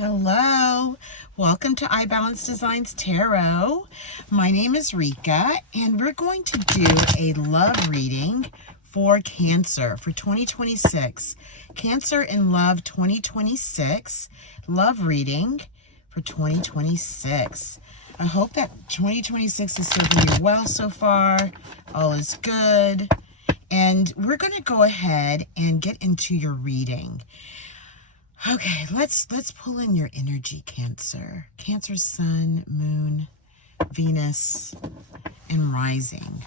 Hello, welcome to IBalanceDesignsTarot. My name is Ricka, and we're going to do a love reading for Cancer for 2026. Cancer in Love 2026, love reading for 2026. I hope that 2026 is serving you well so far. All is good. And we're going to go ahead and get into your reading. Okay, let's pull in your energy, Cancer. Cancer, Sun, Moon, Venus, and Rising.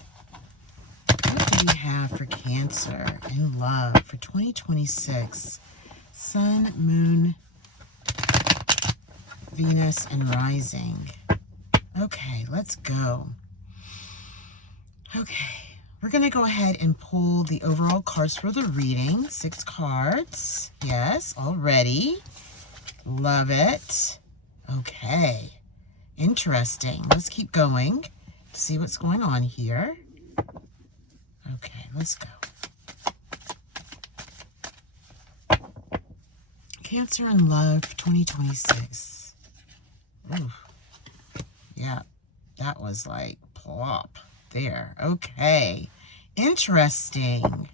What do we have for Cancer in love for 2026? Sun, Moon, Venus, and Rising. Okay, let's go. Okay. We're going to go ahead and pull the overall cards for the reading. 6 cards. Yes, already. Love it. Okay. Interesting. Let's keep going. See what's going on here. Okay, let's go. Cancer in Love 2026. Ooh. Yeah, that was like plop. There. Okay. Interesting.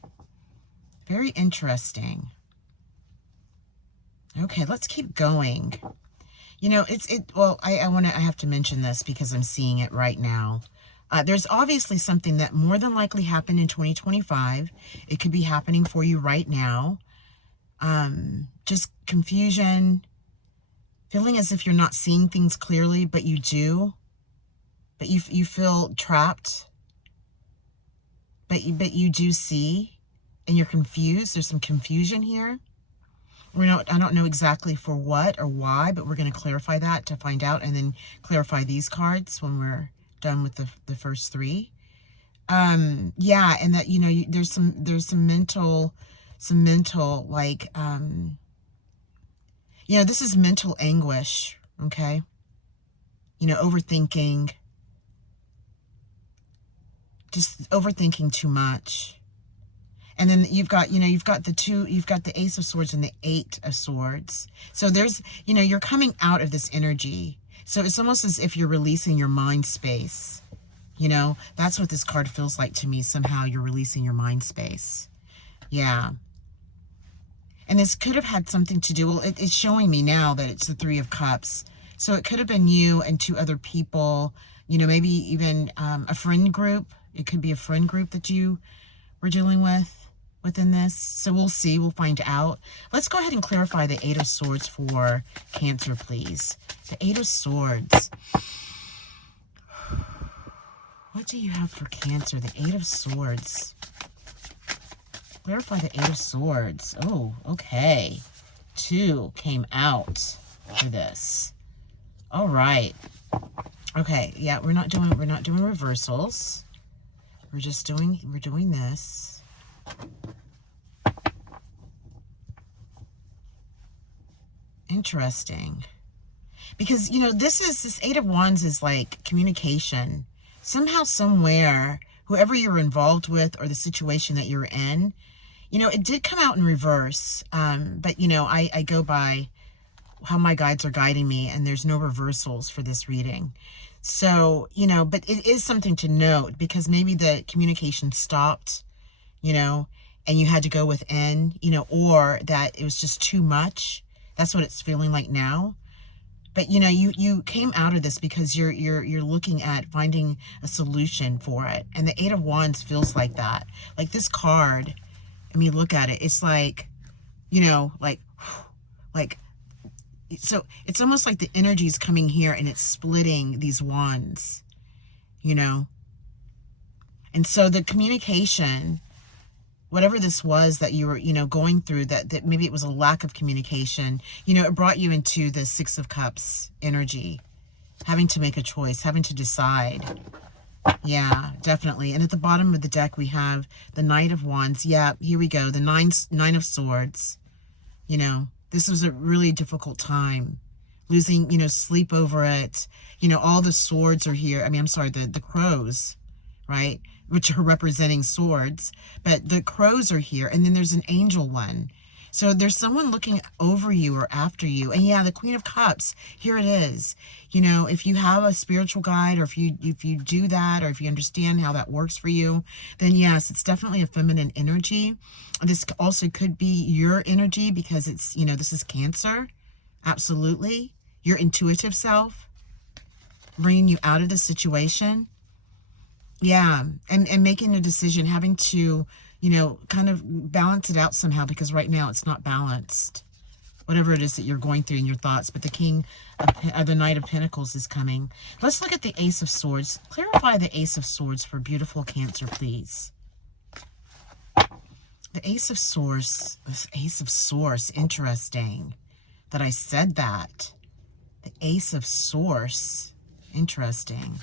Very interesting. Okay, let's keep going. You know, I have to mention this because I'm seeing it right now. There's obviously something that more than likely happened in 2025. It could be happening for you right now. Just confusion, feeling as if you're not seeing things clearly, but you do. But you feel trapped. But you do see, and you're confused. There's some confusion here. I don't know exactly for what or why, but we're going to clarify that to find out, and then clarify these cards when we're done with the first 3. Yeah, and that there's some mental like this is mental anguish. Okay, overthinking. Just overthinking too much. And then you've got the Ace of Swords and the 8 of Swords. So there's, you're coming out of this energy. So it's almost as if you're releasing your mind space. That's what this card feels like to me. Somehow you're releasing your mind space. Yeah. And this could have had something to do, well, it's showing me now that it's the 3 of Cups. So it could have been you and 2 other people, maybe even a friend group. It could be a friend group that you were dealing with within this. So we'll see. We'll find out. Let's go ahead and clarify the 8 of Swords for Cancer, please. The 8 of Swords. What do you have for Cancer? The 8 of Swords. Clarify the 8 of Swords. Oh, okay. 2 came out for this. All right. Okay. Yeah, we're not doing reversals. We're doing this. Interesting. Because, this 8 of Wands is like communication. Somehow, somewhere, whoever you're involved with or the situation that you're in, it did come out in reverse. But, I go by how my guides are guiding me, and there's no reversals for this reading. So, but it is something to note, because maybe the communication stopped, and you had to go within, or that it was just too much. That's what it's feeling like now. But, you came out of this because you're looking at finding a solution for it. And the 8 of Wands feels like that. Like this card, I mean, look at it. It's like, so it's almost like the energy is coming here and it's splitting these wands, And so the communication, whatever this was that you were, going through, that maybe it was a lack of communication, it brought you into the 6 of Cups energy, having to make a choice, having to decide. Yeah, definitely. And at the bottom of the deck, we have the Knight of Wands. Yeah, here we go. The nine of Swords, This was a really difficult time. Losing, sleep over it. All the swords are here. I mean, I'm sorry, the crows, right? Which are representing swords. But the crows are here. And then there's an angel one. So there's someone looking over you or after you. And yeah, the Queen of Cups, here it is. You know, if you have a spiritual guide, or if you do that, or if you understand how that works for you, then yes, it's definitely a feminine energy. This also could be your energy, because it's, you know, this is Cancer. Absolutely. Your intuitive self, bringing you out of the situation. Yeah, and making a decision, having to, you know, kind of balance it out somehow, because right now it's not balanced. Whatever it is that you're going through in your thoughts. But the the Knight of Pentacles is coming. Let's look at the Ace of Swords. Clarify the Ace of Swords for beautiful Cancer, please. The Ace of Swords, this Ace of Swords, interesting that I said that. The Ace of Swords, interesting.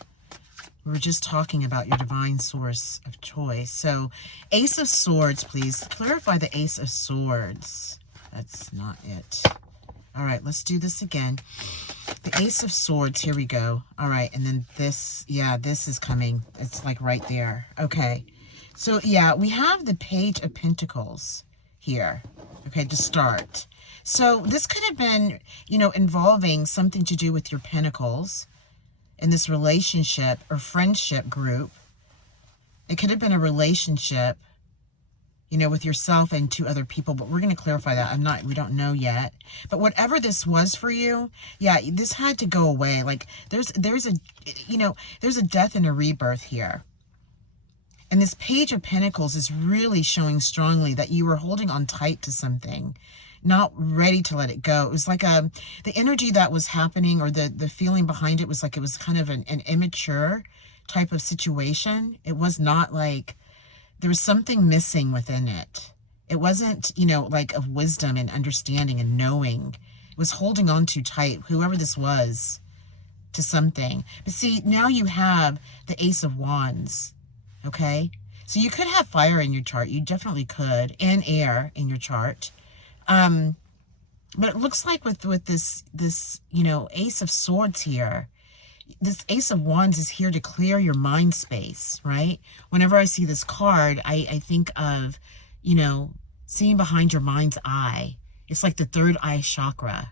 We were just talking about your divine source of choice. So, Ace of Swords, please. Clarify the Ace of Swords. That's not it. All right, let's do this again. The Ace of Swords, here we go. All right, and then this, yeah, this is coming. It's like right there. Okay. So, yeah, we have the Page of Pentacles here, okay, to start. So, this could have been, you know, involving something to do with your pentacles in this relationship or friendship group. It could have been a relationship, you know, with yourself and two other people, but we're going to clarify that. We don't know yet. But whatever this was for you, yeah, this had to go away. Like there's a, you know, there's a death and a rebirth here. And this Page of Pentacles is really showing strongly that you were holding on tight to something, not ready to let it go. It was like the energy that was happening, or the feeling behind it was like it was kind of an immature type of situation. It was not like, there was something missing within it. It wasn't, you know, like of wisdom and understanding and knowing. It was holding on too tight, whoever this was, to something. But see, now you have the Ace of Wands, okay? So you could have fire in your chart. You definitely could, and air in your chart. But it looks like with this, you know, Ace of Swords here, this Ace of Wands is here to clear your mind space, right? Whenever I see this card, I think of, you know, seeing behind your mind's eye. It's like the third eye chakra.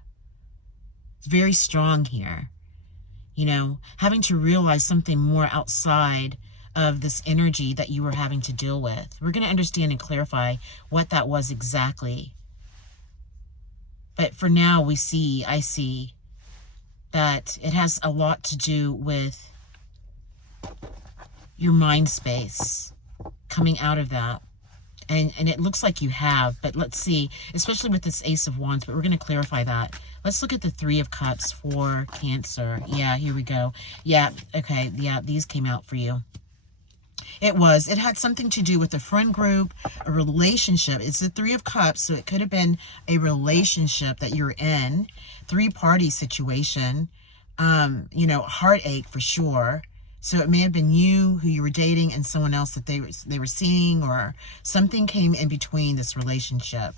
It's very strong here. You know, having to realize something more outside of this energy that you were having to deal with. We're going to understand and clarify what that was exactly. But for now, I see that it has a lot to do with your mind space, coming out of that. And it looks like you have, but let's see, especially with this Ace of Wands, but we're going to clarify that. Let's look at the Three of Cups for Cancer. Yeah, here we go. Yeah, okay, yeah, these came out for you. It had something to do with a friend group, a relationship. It's the Three of Cups, so it could have been a relationship that you're in, three-party situation, you know, heartache for sure. So it may have been you who you were dating and someone else that they were seeing, or something came in between this relationship.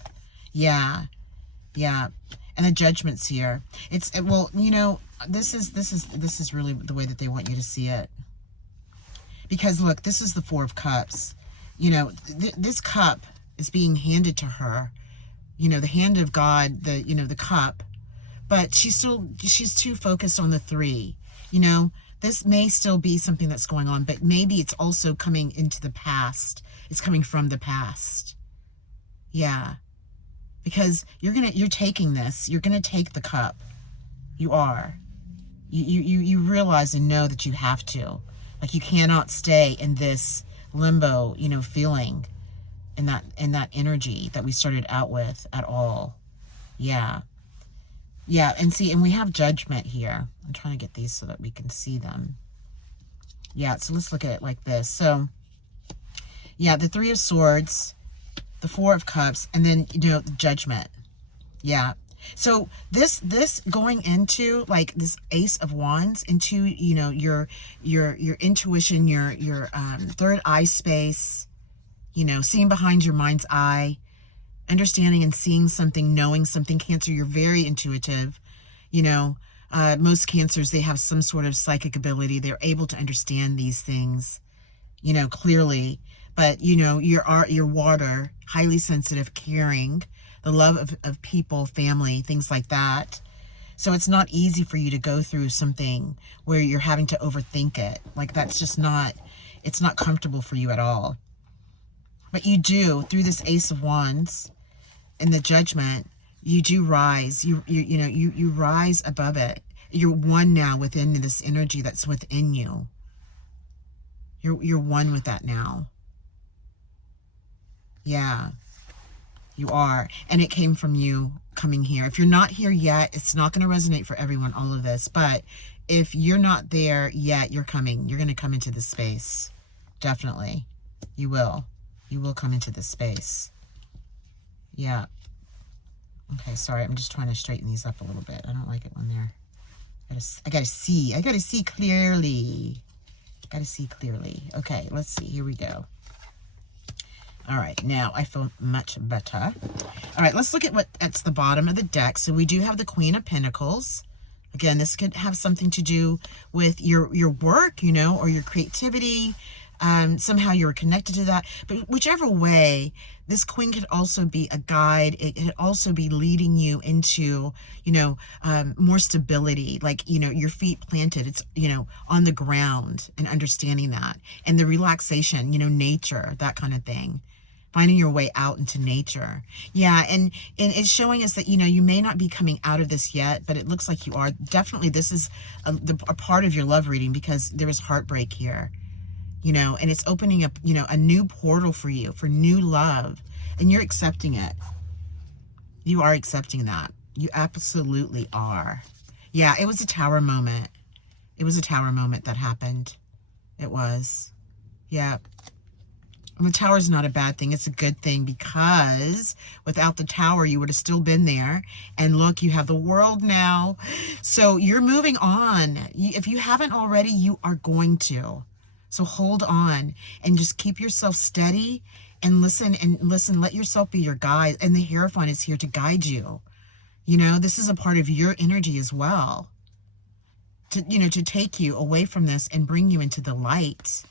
Yeah, yeah. And the Judgment's here. Well, you know, this is really the way that they want you to see it. Because look, this is the Four of Cups. You know, this cup is being handed to her. You know, the hand of God, the cup. But she's too focused on the three. You know, this may still be something that's going on, but maybe it's also coming into the past. It's coming from the past. Yeah. Because you're taking this. You're going to take the cup. You are. You realize and know that you have to. Like, you cannot stay in this limbo, you know, feeling in that energy that we started out with at all. Yeah. Yeah, and see, and we have Judgment here. I'm trying to get these so that we can see them. Yeah, so let's look at it like this. So, yeah, the Three of Swords, the Four of Cups, and then, you know, the Judgment. Yeah. So this going into like this Ace of Wands, into, you know, your intuition, your third eye space, you know, seeing behind your mind's eye, understanding and seeing something, knowing something. Cancer, you're very intuitive. You know, most Cancers, they have some sort of psychic ability. They're able to understand these things, you know, clearly. But, you know, you're water, highly sensitive, caring. the love of people, family, things like that. So it's not easy for you to go through something where you're having to overthink it. Like, that's just not, it's not comfortable for you at all. But you do, through this Ace of Wands and the Judgment, you do rise. You know, you rise above it. You're one now within this energy that's within you. You're one with that now. Yeah, you are. And it came from you coming here. If you're not here yet, it's not going to resonate for everyone, all of this. But if you're not there yet, you're coming. You're going to come into this space. Definitely. You will. You will come into this space. Yeah. Okay, sorry. I'm just trying to straighten these up a little bit. I don't like it when they're... I gotta see. I gotta see clearly. Gotta see clearly. Okay, let's see. Here we go. All right, now I feel much better. All right, let's look at what's the bottom of the deck. So we do have the Queen of Pentacles. Again, this could have something to do with your work, you know, or your creativity. Somehow you're connected to that. But whichever way, this Queen could also be a guide. It could also be leading you into, you know, more stability, like, you know, your feet planted, it's, you know, on the ground, and understanding that, and the relaxation, you know, nature, that kind of thing. Finding your way out into nature. Yeah, and it's showing us that, you know, you may not be coming out of this yet, but it looks like you are. Definitely, this is a part of your love reading, because there is heartbreak here. You know, and it's opening up, you know, a new portal for you, for new love. And you're accepting it. You are accepting that. You absolutely are. Yeah, it was a tower moment. It was a tower moment that happened. It was. Yeah. And the tower is not a bad thing. It's a good thing, because without the tower, you would have still been there. And look, you have the world now. So you're moving on. If you haven't already, you are going to. So hold on and just keep yourself steady and listen, let yourself be your guide. And the Hierophant is here to guide you. You know, this is a part of your energy as well. To, you know, to take you away from this and bring you into the light.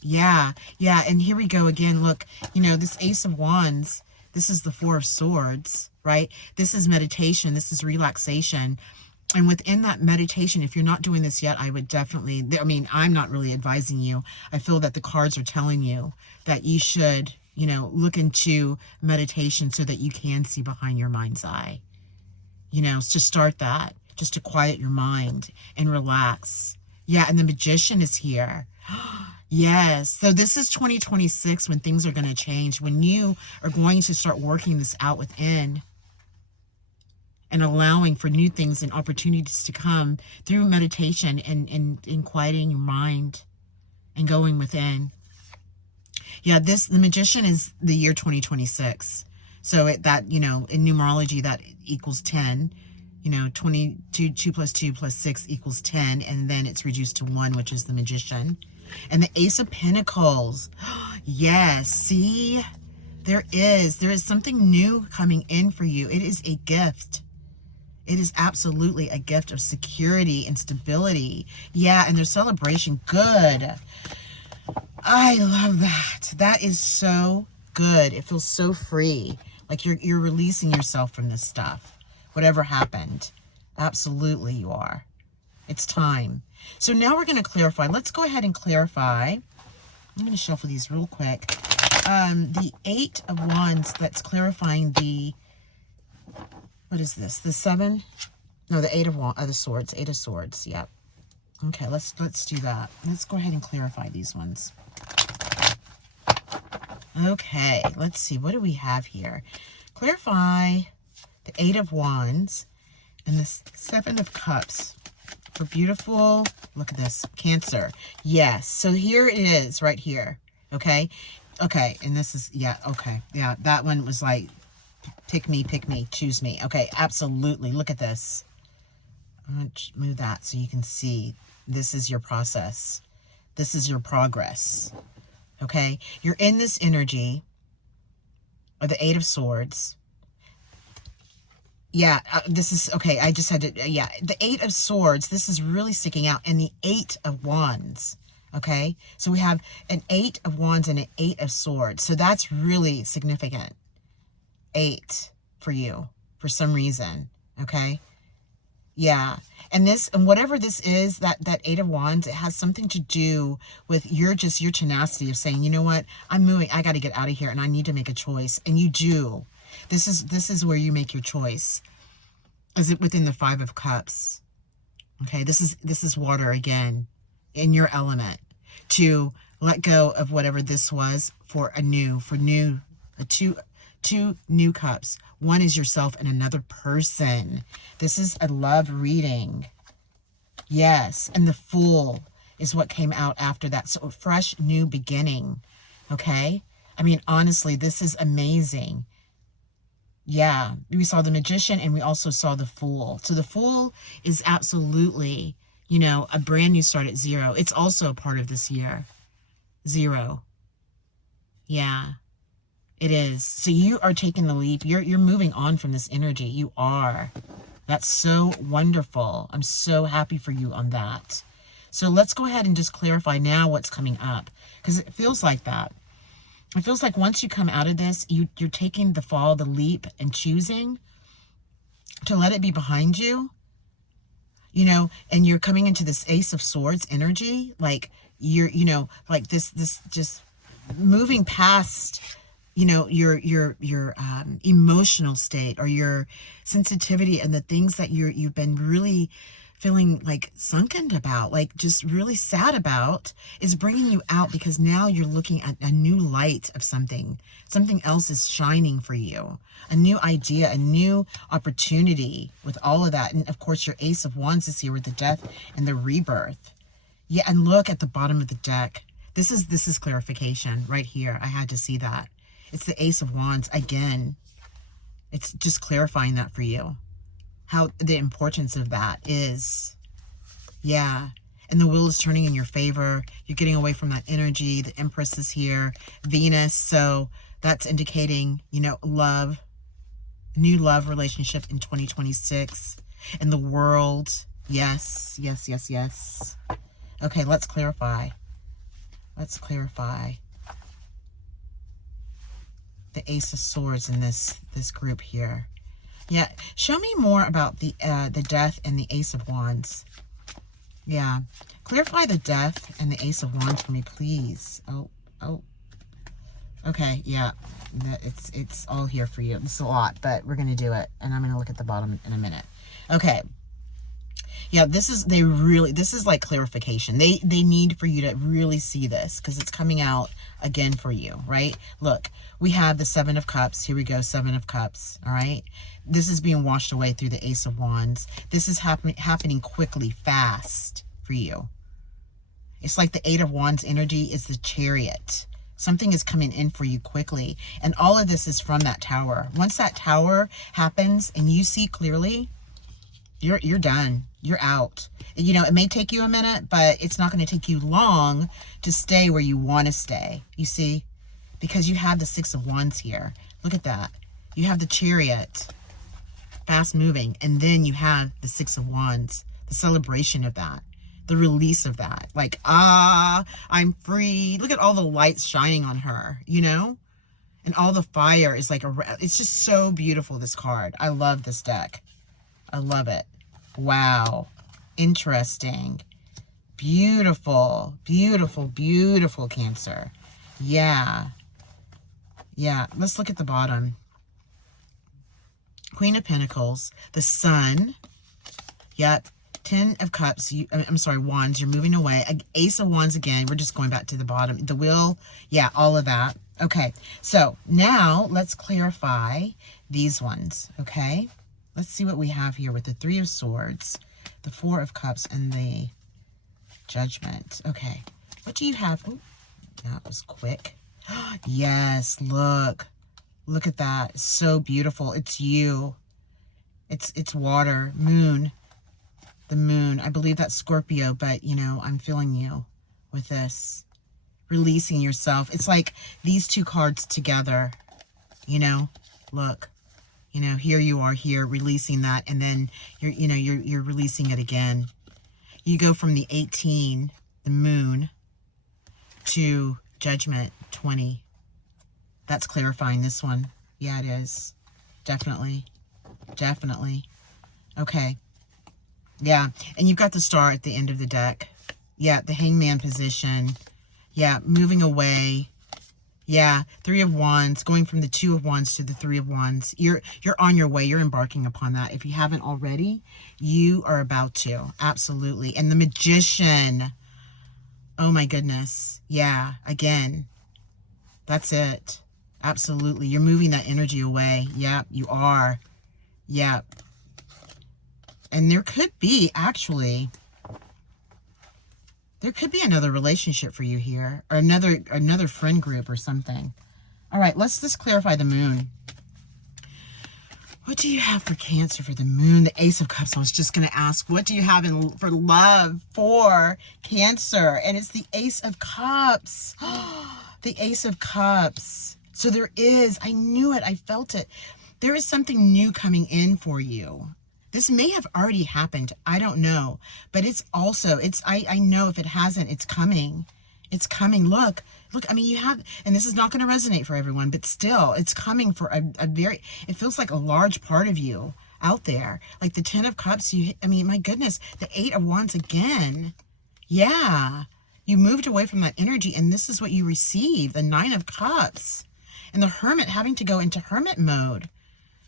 Yeah, yeah. And here we go again. Look, you know, this Ace of Wands, this is the Four of Swords, right? This is meditation. This is relaxation. And within that meditation, if you're not doing this yet, I would definitely, I mean, I'm not really advising you. I feel that the cards are telling you that you should, you know, look into meditation so that you can see behind your mind's eye. You know, to start that, just to quiet your mind and relax. Yeah, and the Magician is here. Yes, so this is 2026, when things are going to change, when you are going to start working this out within. And allowing for new things and opportunities to come through meditation and quieting your mind and going within. Yeah, the Magician is the year 2026. So that, you know, in numerology, that equals 10. You know, 2 plus 2 plus 6 equals 10. And then it's reduced to 1, which is the Magician. And the Ace of Pentacles. Yes, see? There is something new coming in for you. It is a gift. It is absolutely a gift of security and stability. Yeah, and there's celebration. Good. I love that. That is so good. It feels so free. Like you're releasing yourself from this stuff. Whatever happened. Absolutely you are. It's time. So now we're going to clarify. Let's go ahead and clarify. I'm going to shuffle these real quick. The 8 of Wands, that's clarifying the... What is this? The 7? No, the 8 of the Swords. 8 of Swords. Yep. Okay, let's do that. Let's go ahead and clarify these ones. Okay, let's see. What do we have here? Clarify the 8 of Wands and the 7 of Cups for beautiful, look at this, Cancer. Yes, so here it is right here. Okay? Okay, and this is, yeah, okay. Yeah, that one was like, pick me, choose me. Okay, absolutely. Look at this. I'm going to move that so you can see. This is your process. This is your progress. Okay? You're in this energy of the 8 of Swords. Yeah, this is, okay, I just had to, yeah. The 8 of Swords, this is really sticking out. And the 8 of Wands. Okay? So we have an 8 of Wands and an 8 of Swords. So that's really significant. 8. for you for some reason, okay? Yeah. And whatever this is, that Eight of Wands, it has something to do with your tenacity of saying, you know what, I'm moving, I got to get out of here and I need to make a choice. And you do. This is where you make your choice. Is it within the Five of Cups? Okay, this is water again, in your element, to let go of whatever this was for two new cups. One is yourself and another person. This is a love reading. Yes, and the Fool is what came out after that. So a fresh new beginning. Okay? I mean, honestly, this is amazing. Yeah, we saw the Magician and we also saw the Fool. So the Fool is absolutely, you know, a brand new start at 0. It's also a part of this year. 0. Yeah, it is. So you are taking the leap. You're moving on from this energy. You are. That's so wonderful. I'm so happy for you on that. So let's go ahead and just clarify now what's coming up, because it feels like that. It feels like once you come out of this, you're taking the fall, the leap, and choosing to let it be behind you, you know, and you're coming into this Ace of Swords energy, like you're, you know, like this just moving past, you know, your emotional state or your sensitivity and the things that you've been really feeling like sunken about, like just really sad about, is bringing you out, because now you're looking at a new light of something else is shining for you, a new idea, a new opportunity with all of that. And of course your Ace of Wands is here with the Death and the Rebirth. Yeah, and look at the bottom of the deck. This is clarification right here. I had to see that. It's the Ace of Wands again. It's just clarifying that for you, how the importance of that is. Yeah. And the wheel is turning in your favor. You're getting away from that energy. The Empress is here. Venus. So that's indicating, you know, love, new love relationship in 2026. And the World. Yes, yes, yes, yes. Okay, let's clarify. Let's clarify the Ace of Swords in this group here. Yeah, show me more about the Death and the Ace of Wands. Yeah, clarify the Death and the Ace of Wands for me, please. Oh. Okay, yeah, it's all here for you. It's a lot, but we're gonna do it, and I'm gonna look at the bottom in a minute. Okay. Yeah, this is like clarification. They need for you to really see this, because it's coming out again for you, right? Look, we have the Seven of Cups. Here we go, Seven of Cups, all right? This is being washed away through the Ace of Wands. This is happening quickly, fast for you. It's like the Eight of Wands energy is the Chariot. Something is coming in for you quickly. And all of this is from that Tower. Once that Tower happens and you see clearly, you're done. You're out. You know, it may take you a minute, but it's not going to take you long to stay where you want to stay. You see? Because you have the Six of Wands here. Look at that. You have the Chariot, fast moving, and then you have the Six of Wands, the celebration of that, the release of that. Like, I'm free. Look at all the lights shining on her, you know? And all the fire is like, it's just so beautiful, this card. I love this deck. I love it. Wow. Interesting. Beautiful, beautiful, beautiful, Cancer. Yeah. Yeah. Let's look at the bottom. Queen of Pentacles. The Sun. Yep. 10 of Cups. I'm sorry, Wands. You're moving away. Ace of Wands again. We're just going back to the bottom. The Wheel. Yeah, all of that. Okay. So now let's clarify these ones. Okay. Let's see what we have here with the Three of Swords, the Four of Cups, and the Judgment. Okay. What do you have? Ooh, that was quick. Yes, look. Look at that. It's so beautiful. It's you. It's water. Moon. The Moon. I believe that's Scorpio, but, you know, I'm feeling you with this. Releasing yourself. It's like these two cards together, you know. Look. You know, here you are here releasing that, and then you're releasing it again. You go from the 18, the Moon, to Judgment 20. That's clarifying this one. Yeah, it is. definitely. Definitely. Okay. Yeah. And you've got the Star at the end of the deck. Yeah. The Hangman position. Yeah. Moving away. Yeah. Three of Wands. Going from the Two of Wands to the Three of Wands. You're on your way. You're embarking upon that. If you haven't already, you are about to. Absolutely. And the Magician. Oh my goodness. Yeah. Again. That's it. Absolutely. You're moving that energy away. Yep. You are. Yep. And there could be, actually, there could be another relationship for you here, or another friend group or something. All right, let's just clarify the Moon. What do you have for Cancer for the Moon? The Ace of Cups. I was just going to ask, what do you have for love for Cancer? And it's the Ace of Cups. The Ace of Cups. So there is, I knew it, I felt it. There is something new coming in for you. This may have already happened. I don't know. But it's also, I know if it hasn't, it's coming. It's coming. Look, I mean, you have, and this is not going to resonate for everyone, but still, it's coming for a very, it feels like a large part of you out there. Like the Ten of Cups, I mean, my goodness, the Eight of Wands again. Yeah. You moved away from that energy, and this is what you received, the Nine of Cups. And the Hermit having to go into hermit mode.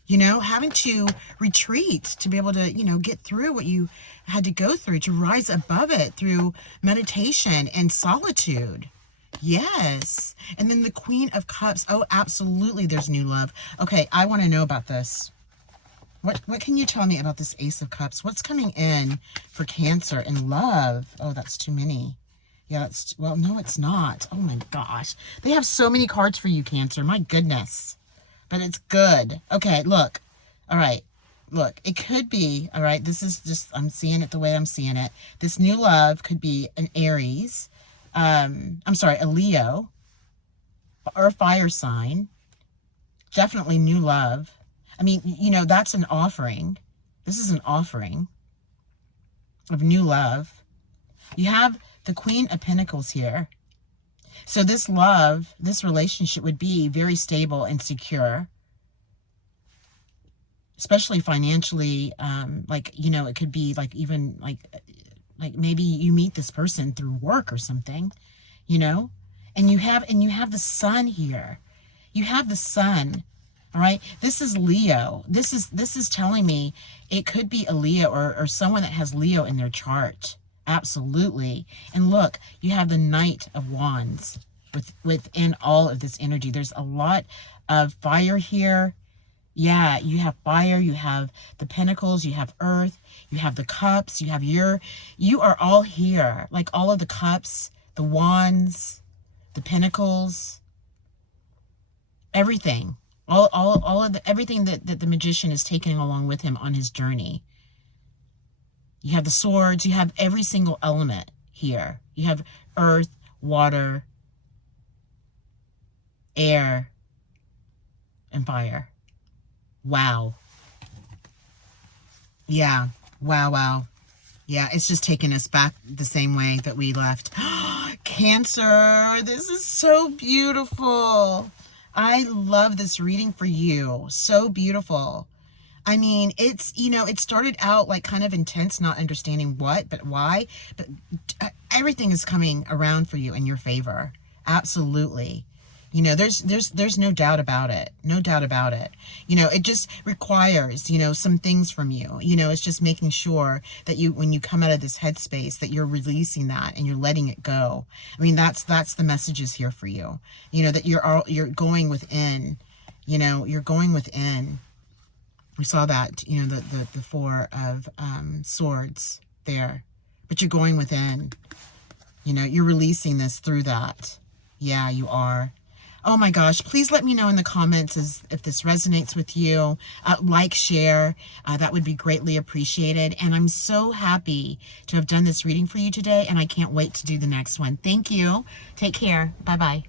You know, having to retreat to be able to, you know, get through what you had to go through, to rise above it through meditation and solitude. Yes. And then the Queen of Cups. Oh, absolutely, there's new love. Okay, I want to know about this. What can you tell me about this Ace of Cups? What's coming in for Cancer and love? Oh, that's too many. Yeah, that's, well, no, it's not. Oh my gosh. They have so many cards for you, Cancer. My goodness. But it's good. Okay, look. All right. Look, it could be, all right, this is just, I'm seeing it the way I'm seeing it. This new love could be an Aries, a Leo, or a fire sign. Definitely new love. I mean, you know, that's an offering. This is an offering of new love. You have the Queen of Pentacles here. So this love, this relationship would be very stable and secure, especially financially. Like, you know, it could be like even like maybe you meet this person through work or something, you know, and you have the Sun here. You have the Sun. All right. This is Leo. This is telling me it could be a Leo or someone that has Leo in their chart. Absolutely. And look, you have the Knight of Wands within all of this energy. There's a lot of fire here. Yeah, you have fire, you have the Pentacles, you have Earth, you have the Cups, you are all here. Like all of the Cups, the Wands, the Pentacles, everything. All of everything that the Magician is taking along with him on his journey. You have the swords. You have every single element here. You have earth, water, air, and fire. Wow. Yeah. Wow, wow. Yeah, it's just taking us back the same way that we left. Cancer, this is so beautiful. I love this reading for you. So beautiful. I mean, it's, you know, it started out like kind of intense, not understanding what, but why. But everything is coming around for you in your favor. Absolutely. You know, there's no doubt about it. No doubt about it. You know, it just requires, you know, some things from you. You know, it's just making sure that you, when you come out of this headspace, that you're releasing that and you're letting it go. I mean, that's the messages here for you. You know, that you're going within. You know, you're going within. We saw that, you know, the Four of Swords there. But you're going within. You know, you're releasing this through that. Yeah, you are. Oh my gosh, please let me know in the comments if this resonates with you. Like, share, that would be greatly appreciated. And I'm so happy to have done this reading for you today, and I can't wait to do the next one. Thank you. Take care. Bye-bye.